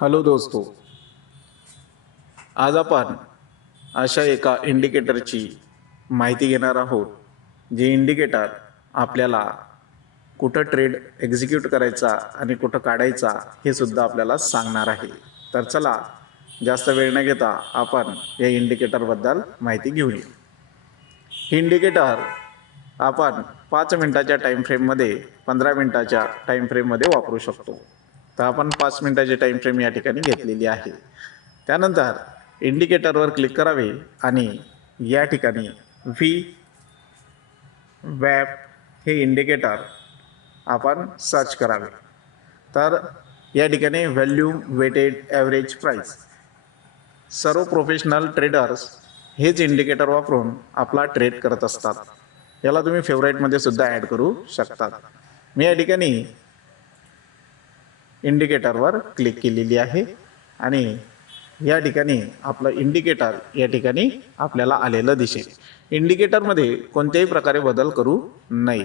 Hello दोस्तो. आज आपण अशा एका इंडिकेटरची माहिती घेणार आहोत जे इंडिकेटर आपल्याला कुठं ट्रेड एक्झिक्यूट करायचा आणि कुठं काढायचा हे सुद्धा आपल्याला सांगणार आहे. तर चला जास्त वेळ न घेता आपण या इंडिकेटरबद्दल माहिती घेऊया. हे इंडिकेटर आपण पाच मिनटाच्या टाईम फ्रेममध्ये पंधरा मिनटाच्या टाईम फ्रेममध्ये वापरू शकतो. तर आपण पाच मिनिटाची टाईम फ्रेम या ठिकाणी घेतलेली आहे. त्यानंतर इंडिकेटरवर क्लिक करावे आणि या ठिकाणी व्ही वॅप हे इंडिकेटर आपण सर्च करावे. तर या ठिकाणी व्हॅल्यूम वेटेड ॲव्हरेज प्राईस सर्व प्रोफेशनल ट्रेडर्स हेच इंडिकेटर वापरून आपला ट्रेड करत असतात. याला तुम्ही फेवरेटमध्ये सुद्धा ॲड करू शकतात. मी या ठिकाणी इंडिकेटरवर क्लिक केलेली आहे. आणि या ठिकाणी आपलं इंडिकेटर या ठिकाणी आपल्याला आलेलं दिसेल. इंडिकेटरमध्ये कोणत्याही प्रकारे बदल करू नये.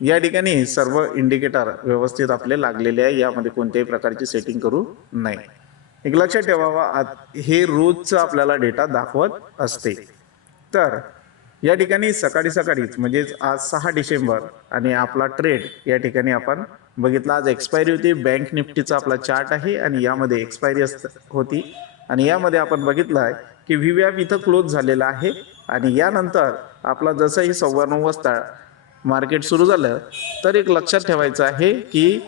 या ठिकाणी सर्व इंडिकेटर व्यवस्थित आपले लागलेले आहे. यामध्ये कोणत्याही प्रकारची सेटिंग करू नये. एक लक्षात ठेवावा हे रोजचं आपल्याला डेटा दाखवत असते. तर या ठिकाणी सकाळी सकाळीच म्हणजेच आज सहा डिसेंबर आणि आपला ट्रेड या ठिकाणी आपण बघितला आज एक्सपायरी होती बँक निफ्टीचा आपला चार्ट आहे आणि यामध्ये एक्सपायरी होती. आणि यामध्ये आपण बघितलं आहे की व्हीव्याप इथं क्लोज झालेला आहे. आणि यानंतर आपला जसंही सव्वा नऊ वाजता मार्केट सुरू झालं तर एक लक्षात ठेवायचं आहे की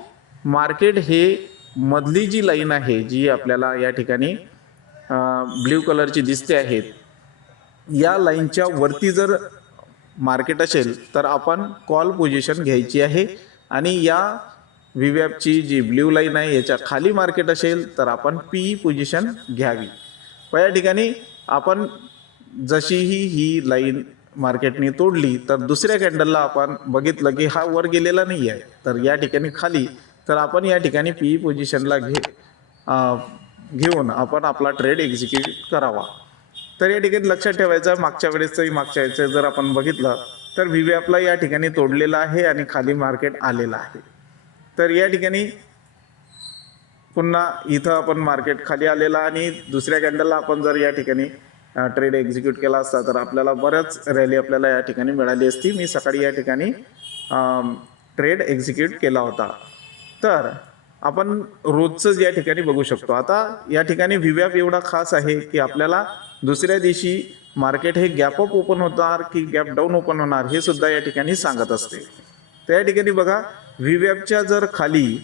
मार्केट हे मधली जी लाईन आहे जी आपल्याला या ठिकाणी ब्ल्यू कलरची दिसते आहेत या लाईनच्या वरती जर मार्केट असेल तर आपण कॉल पोझिशन घ्यायची आहे. आणि या विवॅपची जी ब्ल्यू लाईन आहे याच्या खाली मार्केट असेल तर आपण पी पोझिशन घ्यावी. पण या ठिकाणी आपण जशीही ही लाईन मार्केटने तोडली तर दुसऱ्या कॅन्डलला आपण बघितलं की हा वर गेलेला नाही आहे तर या ठिकाणी खाली तर आपण या ठिकाणी पी पोझिशनला घे घेऊन आपण आपला ट्रेड एक्झिक्यूट करावा. तर या ठिकाणी लक्षात ठेवायचं मागच्या वेळेसही मागच्या वेळेचं जर आपण बघितलं तर व्हीवॅपला या ठिकाणी तोडलेला आहे आणि खाली मार्केट आलेलं आहे. तर या ठिकाणी पुन्हा इथं आपण मार्केट खाली आलेला आणि दुसऱ्या कॅन्डलला आपण जर या ठिकाणी ट्रेड एक्झिक्यूट केला असता तर आपल्याला बऱ्याच रॅली आपल्याला या ठिकाणी मिळाली असती. मी सकाळी या ठिकाणी ट्रेड एक्झिक्यूट केला होता. तर आपण रोजचंच या ठिकाणी बघू शकतो. आता या ठिकाणी व्हीवॅप एवढा खास आहे की आपल्याला दुसऱ्या दिवशी मार्केट हे गॅप अप ओपन होणार की गॅप डाऊन ओपन होणार हे सुद्धा या ठिकाणी सांगत असते. तर या ठिकाणी बघा व्हीवॅपच्या जर खाली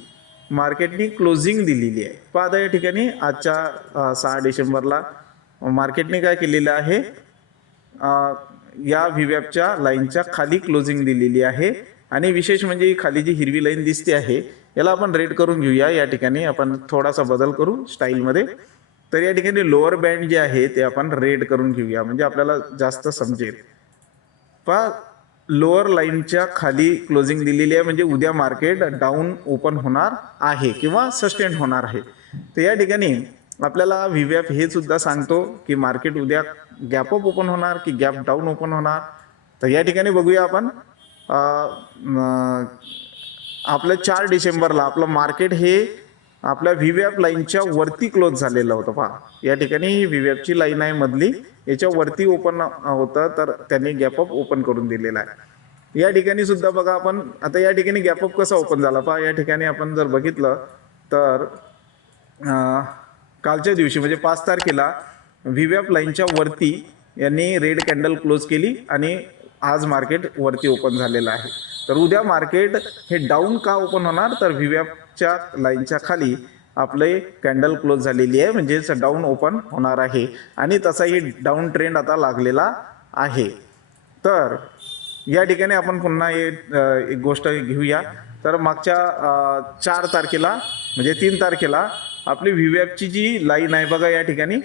मार्केटनी क्लोजिंग दिलेली आहे. पहा आता या ठिकाणी आजच्या सहा डिसेंबरला मार्केटने काय केलेलं आहे? या व्हीवॅपच्या लाईनच्या खाली क्लोजिंग दिलेली आहे. आणि विशेष म्हणजे ही खाली जी हिरवी लाईन दिसते आहे याला आपण रेड करून घेऊया. या ठिकाणी आपण थोडासा बदल करू स्टाईलमध्ये. तर या ठिकाणी लोअर बँड जे आहे ते आपण रेड करून घेऊया. म्हणजे आपल्याला जास्त समजेल. पहा लोअर लाईनच्या खाली क्लोजिंग दिलेली आहे. म्हणजे उद्या मार्केट डाऊन ओपन होणार आहे किंवा सस्टेन होणार आहे. तर या ठिकाणी आपल्याला व्हीवॅप हे सुद्धा सांगतो की मार्केट उद्या गॅप अप ओपन होणार की गॅप डाऊन ओपन होणार. तर या ठिकाणी बघूया आपण. आपलं चार डिसेंबरला आपलं मार्केट हे आपल्या व्हीव्हॅप लाईनच्या वरती क्लोज झालेला होतं. पहा या ठिकाणी ही व्हीव्हॅपची लाईन आहे मधली. याच्या वरती ओपन होतं तर त्यांनी गॅपअप ओपन करून दिलेला आहे. या ठिकाणी सुद्धा बघा आपण आता या ठिकाणी गॅपअप कसा ओपन झाला? पहा या ठिकाणी आपण जर बघितलं तर कालच्या दिवशी म्हणजे पाच तारखेला व्हीव्हॅप लाईनच्या वरती यांनी रेड कॅन्डल क्लोज केली आणि आज मार्केट वरती ओपन झालेलं आहे. तर उद्या मार्केट हे डाऊन का ओपन होणार तर व्हीवॅपच्या लाईनच्या खाली आपले कॅन्डल क्लोज झालेली आहे म्हणजेच डाऊन ओपन होणार आहे. आणि तसाही डाऊन ट्रेंड आता लागलेला आहे. तर या ठिकाणी आपण पुन्हा एक गोष्ट घेऊया. तर मागच्या चार तारखेला म्हणजे तीन तारखेला आपली व्हीवॅपची जी लाईन आहे बघा या ठिकाणी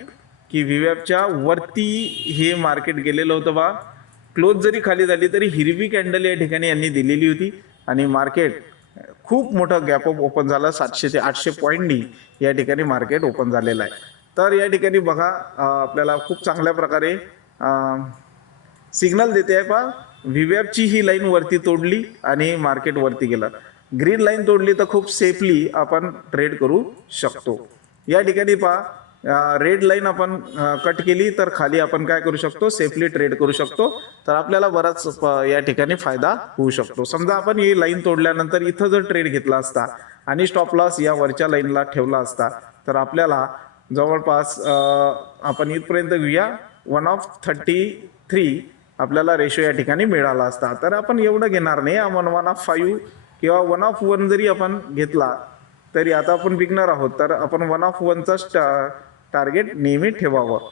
की व्हीवॅपच्या वरती हे मार्केट गेलेलं होतं बा. क्लोज जरी खाली झाली तरी हिरवी कॅन्डल या ठिकाणी यांनी दिलेली होती. आणि मार्केट खूप मोठं गॅपअप ओपन झालं. सातशे ते आठशे पॉईंटनी या ठिकाणी मार्केट ओपन झालेलं आहे. तर या ठिकाणी बघा आपल्याला खूप चांगल्या प्रकारे सिग्नल देते आहे पा व्हीवॅपची ही लाईन वरती तोडली आणि मार्केट वरती गेलं. ग्रीन लाईन तोडली तर खूप सेफली आपण ट्रेड करू शकतो. या ठिकाणी पहा रेड लाईन आपण कट केली तर खाली आपण काय करू शकतो? सेफली ट्रेड करू शकतो. तर आपल्याला बराच या ठिकाणी फायदा होऊ शकतो. समजा आपण ही लाईन तोडल्यानंतर इथं जर ट्रेड घेतला असता आणि स्टॉप लॉस या वरच्या लाईनला ठेवला असता तर आपल्याला जवळपास आपण इथपर्यंत घेऊया. वन ऑफ थर्टी थ्री आपल्याला रेशो या ठिकाणी मिळाला असता. तर आपण एवढं घेणार नाही. आपण वन ऑफ फाईव्ह किंवा वन ऑफ वन जरी आपण घेतला तरी आता आपण विकणार आहोत. तर आपण वन ऑफ वनचा टार्गेट नेहमी ठेवावं.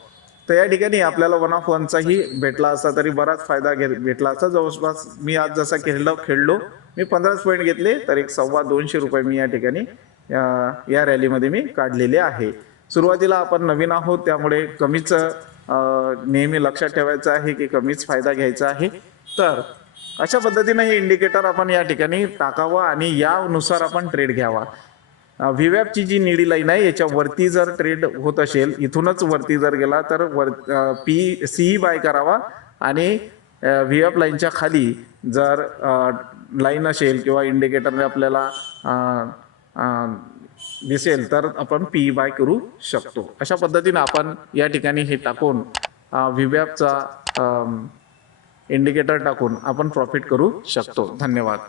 तर या ठिकाणी आपल्याला वन ऑफ वनचाही भेटला असता तरी बराच फायदा घे भेटला असता. जवळपास मी आज जसा खेळलो खेळलो मी पंधराच पॉईंट घेतले तर एक सव्वा दोनशे रुपये मी या ठिकाणी या रॅलीमध्ये मी काढलेले आहे. सुरुवातीला आपण नवीन आहोत त्यामुळे कमीच नेहमी लक्षात ठेवायचं आहे की कमीच फायदा घ्यायचा आहे. तर अशा पद्धतीने हे इंडिकेटर आपण या ठिकाणी टाकावं आणि यानुसार आपण ट्रेड घ्यावा. व्हीवॅपची जी निळी लाईन आहे याच्या वरती जर ट्रेड होत असेल इथूनच वरती जर गेला तर वर पी सी बाय करावा. आणि व्हीवॅप लाईनच्या खाली जर लाईन असेल किंवा इंडिकेटरने आपल्याला दिसेल तर आपण पी बाय करू शकतो. अशा पद्धतीनं आपण या ठिकाणी हे टाकून व्हीवॅपचा इंडिकेटर टाकून आपण प्रॉफिट करू शकतो. धन्यवाद.